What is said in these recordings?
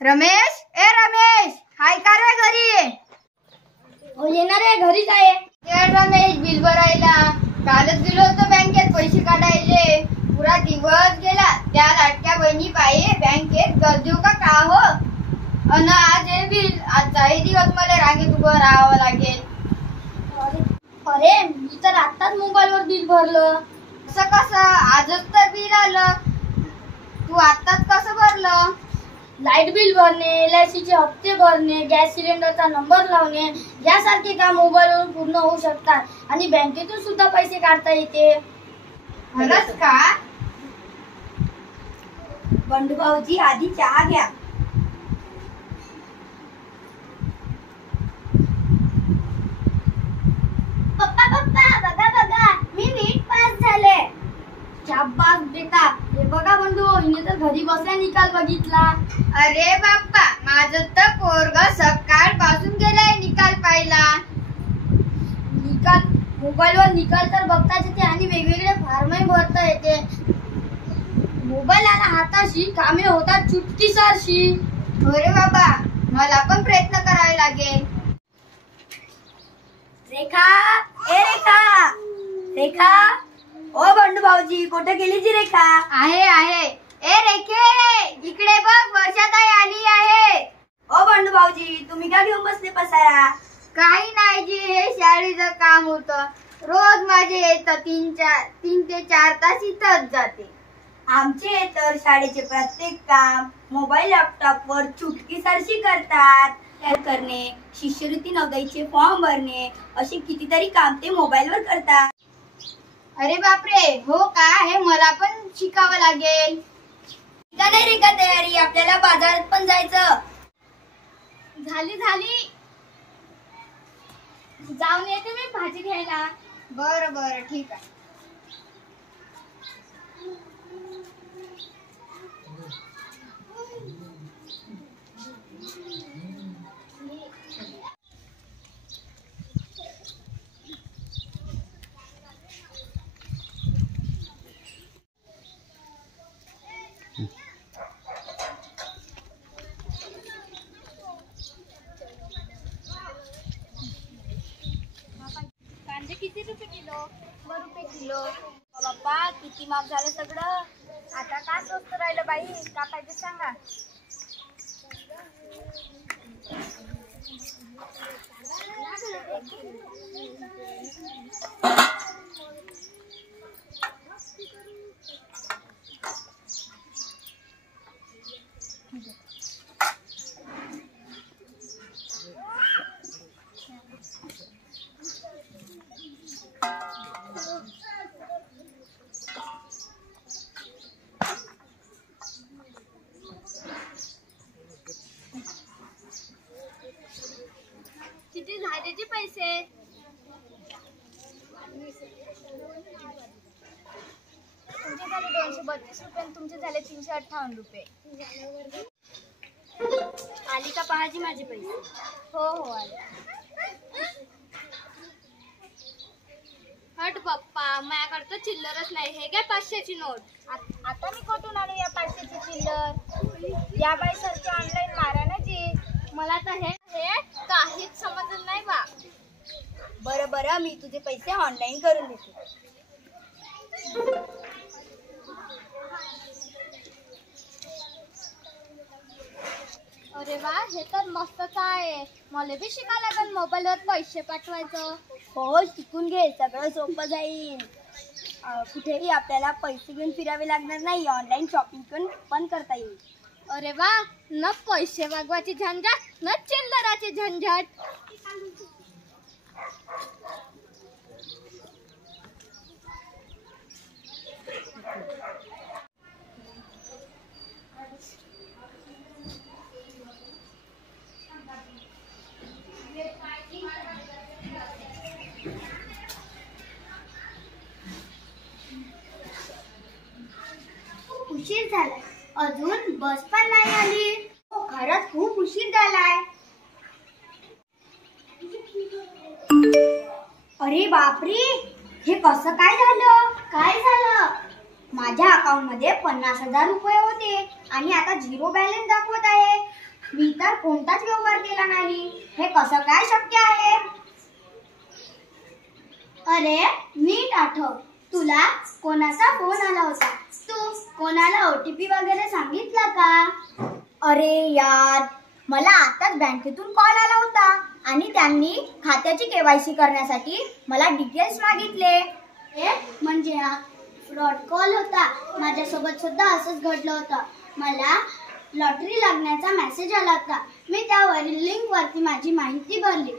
रमेश, ए रमेश, हाय का रे घरी? हो येणार आहे, घरीच आहे. रमेश बिल भरायला कालच गेलो होतो बँकेत पैसे काढायले. पुरा दिवस गेला त्या लाटक्या बहिणी पायी बँकेत गरजू का हो. अन आज हे बिल, आजचाही दिवस मला रांगेत उभं राहावं लागेल. अरे मी तर आताच मोबाईलवर बिल भरलं. असं कसं? आजच तर बिल आलं. तू आताच कसं भरलं? लाईट बिल भरणे, LICचे हप्ते भरणे, गॅस सिलेंडरचा नंबर लावणे यासारखे काम मोबाईलवर पूर्ण होऊ शकतात आणि बँकेतून सुद्धा पैसे काढता येते. खरंच का? बंडू भाऊजी आधी चहा घ्या. पप्पा पप्पा बघा बघा, मी नीट पास झाले. शाबास बेटा. हे बघा बंडू, हिने तर घरी बसल्या निकाल बघितला. अरे बाप्पा, माझं तर पोरग सकाळपासून गेलाय निकाल पाहिला. निकाल मोबाईलवर निकाल तर बघताच येते आणि वेगवेगळे फॉर्मही भरता येते. मोबाईल आला हाताशी, कामे होतात चुटकीसरशी. अरे बाबा, मला पण प्रयत्न करावे लागेल. रेखा, ए रेखा, रेखा. ओ बंडू भाऊजी, कुठे गेली जी रेखा? आहे. ए रेखे, इकडे बघ, वर्षाताई आली आहे. ओ बंडू भाऊजी, तुम्ही का घेऊन बसले पसारा? काही नाही जी, हे शाळेचं काम होतं. रोज माझे येतं 3 ते 4 तास इथंच जाते. आमचे तर शाळेचे प्रत्येक काम मोबाईल लॅपटॉपवर चुटकीसरशी करतात. करणे, शिष्यवृत्ती नोंदणीचे फॉर्म भरणे, असे कितीतरी काम ते मोबाईलवर करतात. अरे बापरे, हो का? हे मला पण शिकावं लागेल. नाही रे का तयारी, आपल्याला बाजारात पण जायचं. झाली जाऊन येते मी भाजी घ्यायला. बरं ठीक आहे. कांदे किती रुपये किलो? 100 रुपये किलो. बाप्पा, किती महाग झालं सगळं. आता का स्वस्त राहिलं बाई? का पाहिजे सांगा. किती झाले जे पैसे? तुमचे झाले 232 रुपये आणि तुमचे झाले 358 रुपये. आली का पहाजी माझे पैसे? हो आले. हट बाप्पा, माझ्याकडे चिल्लरच नाही. हे काय 500ची नोट. आता मी कुठून आणू या 500ची चिल्लर? या बाई सारखी ऑनलाईन मारा ना जी. मला तर हे काहीच समजलं नाही बा. बरं मी तुझे पैसे ऑनलाईन करून देते. अरे वा, हे तर मस्तच आहे. मला बी शिकायला लागेल मोबाईलवर पैसे पाठवायचं. हो, शिकून घे, सगळं सोपं जाईल. कुठेही आपल्याला पैसे घेऊन फिरावे लागणार नाही. ऑनलाईन शॉपिंग पण करता येईल. अरे वा, न पैसे मागवायची झंझट, न चिल्लराची झंझट. उशीर झाला, अजून बस पण नाही आली. खरंच खूप उशीर झालाय. अरे बापरे, हे कसं काय झालं? काय झालं? माझ्या अकाउंट मध्ये 50,000 रुपये होते आणि आता 0 बॅलन्स दाखवत आहे. मी तर कोणताच व्यवहार केला नाही. हे कसं काय शक्य आहे? अरे नीट आठव, तुला कोणाचा फोन आला होता? तू कोणाला OTP वगैरे सांगितला का? अरे यार, मला आताच बँकेतून कॉल आला होता आणि त्यांनी खात्याची KYC करण्यासाठी मला डिटेल्स मागितले. म्हणजे हा फ्रॉड कॉल होता. माझ्यासोबत सुद्धा असंच घडलं होतं. मला लॉटरी लागण्याचा मेसेज आला होता. मी त्यावरील लिंक वरती माझी माहिती भरली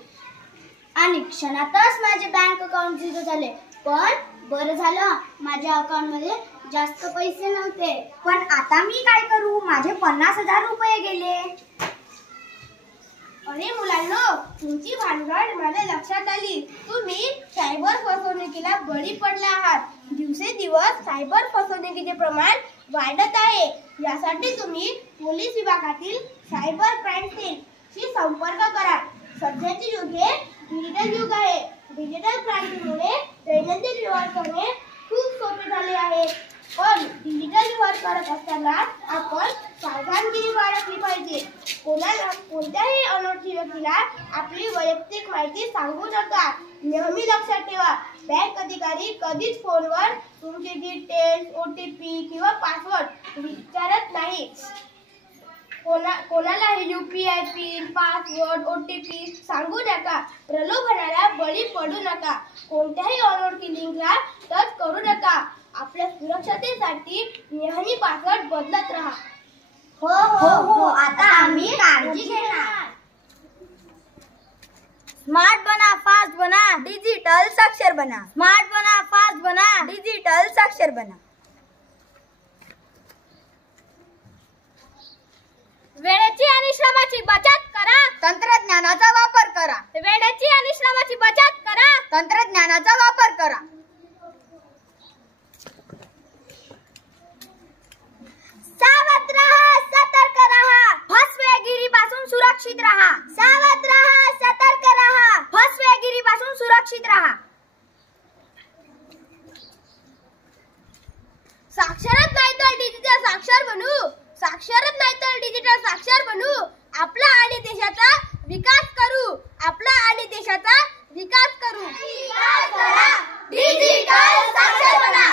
आणि क्षणातच माझे बँक अकाउंट झिरो झाले. पण बरं झालं, माझ्या अकाउंट मध्ये जास्त पैसे नव्हते. पण आता मी काय करू? माझे 50,000 रुपये गेले. अरे मुलांनो, तुमची भानगड माझ्या लक्षात आली. तुम्ही सायबर फसवणुकीला बळी पडला आहात. दिवसेंदिवस सायबर फसवणुकीचे प्रमाण वाढत आहे. यासाठी तुम्ही पोलीस विभागातील सायबर क्राईम सेलशी संपर्क करा. सध्याचे युग हे डिजिटल युग आहे. डिजिटल क्रांतीमुळे दैनंदिन व्यवहार करणे खूप सोपे झाले आहे. पण डिजिटल व्यवहार करत असताना आपण सावधानगिरी बाळगली पाहिजे. कोणत्याही अनोळखी व्यक्तीला आपली वैयक्तिक माहिती सांगू नका. नेहमी लक्षात ठेवा, बँक अधिकारी कधीच फोनवर तुमची डिटेल्स, OTP किंवा पासवर्ड विचारत नाही. कोणालाही UPI पिन, पासवर्ड, OTP सांगू नका. प्रलोभनाला बळी पडू नका. कोणत्याही अनोळखी लिंकला टच करू नका. आपल्या सुरक्षतेसाठी नेहमी पासवर्ड बदलत राहा. हो हो हो, आता आम्ही काळजी घेणार. स्मार्ट बना, फास्ट बना, डिजिटल साक्षर बना. स्मार्ट बना, फास्ट बना, डिजिटल साक्षर बना. वेळेची आणि श्रमाची बचत करा. तंत्रज्ञानाचा वापर करा. वेळेची आणि श्रमाची बचत करा. तंत्रज्ञानाचा वापर करा. सावध रहा, सतर्क रहा, फसवेगिरीपासून सुरक्षित रहा. सावध रहा, सतर्क रहा, फसवेगिरीपासून सुरक्षित रहा. साक्षरच नाही तर डिजिटल साक्षर बनू. साक्षरच नाही तर डिजिटल साक्षर बनू. आपला आणि देशाचा विकास करू. आपला आणि देशाचा विकास करू. डिजिटल साक्षर बना.